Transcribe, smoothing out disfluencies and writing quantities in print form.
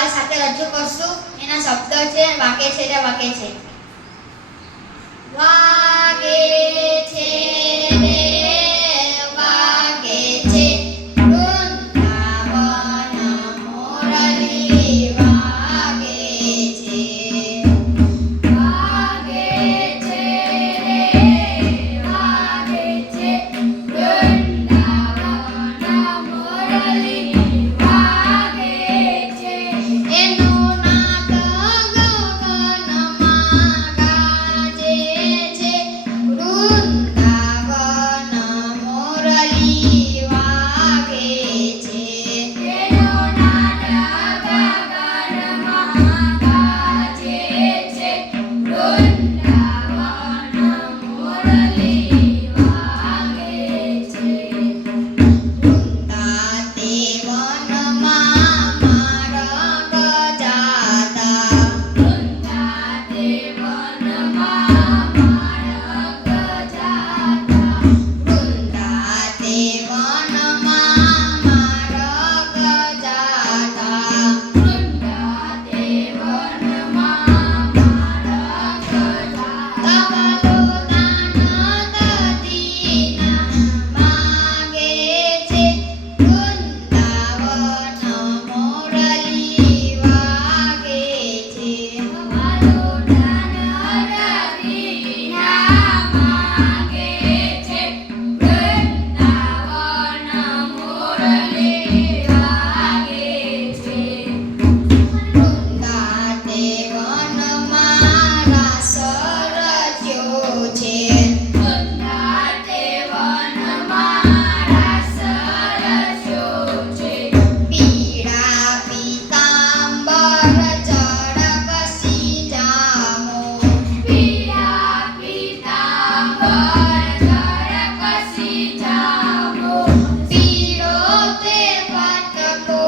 તમારી સાથે રજૂ કરશું. એના શબ્દ છે, વાક્ય છે તે વાક્ય છે. વાગે છે રે વાગે છે વૃંદાવન મોરલી વાગે છે. વાગે છે રે વાગે છે વૃંદાવન મોરલી વાગે છે. એનું નાદ ગગનમાં ગાજે છે વૃંદાવન મોરલી વાગે છે. એનું નાદ ગગનમાં ગાજે છે વૃંદાવન મોરલી વાગે છે. વૃંદાતે વનમાં માર્ગ જાતા વૃંદાતે વનમાં માર્ગ જાતા વૃંદાતે વનમાં માર્ગ જાતા વૃંદાતે વનમાં માર્ગ જાતા. તવ લોદાન માગે છે વૃંદાવન મોરલી વાગે છે. મારો દાનવીના માગે છે વૃંદાવન મોરલી વાગે છે. વૃંદાતે વનમાં રાસ રચ્યો છે વૃંદાતે વનમાં રાસ રચ્યો છે. પીળા પીતાંબર ચળકસી જામો પીળા પીતાંબર ચળકસી જામો. પીળો તે પટકો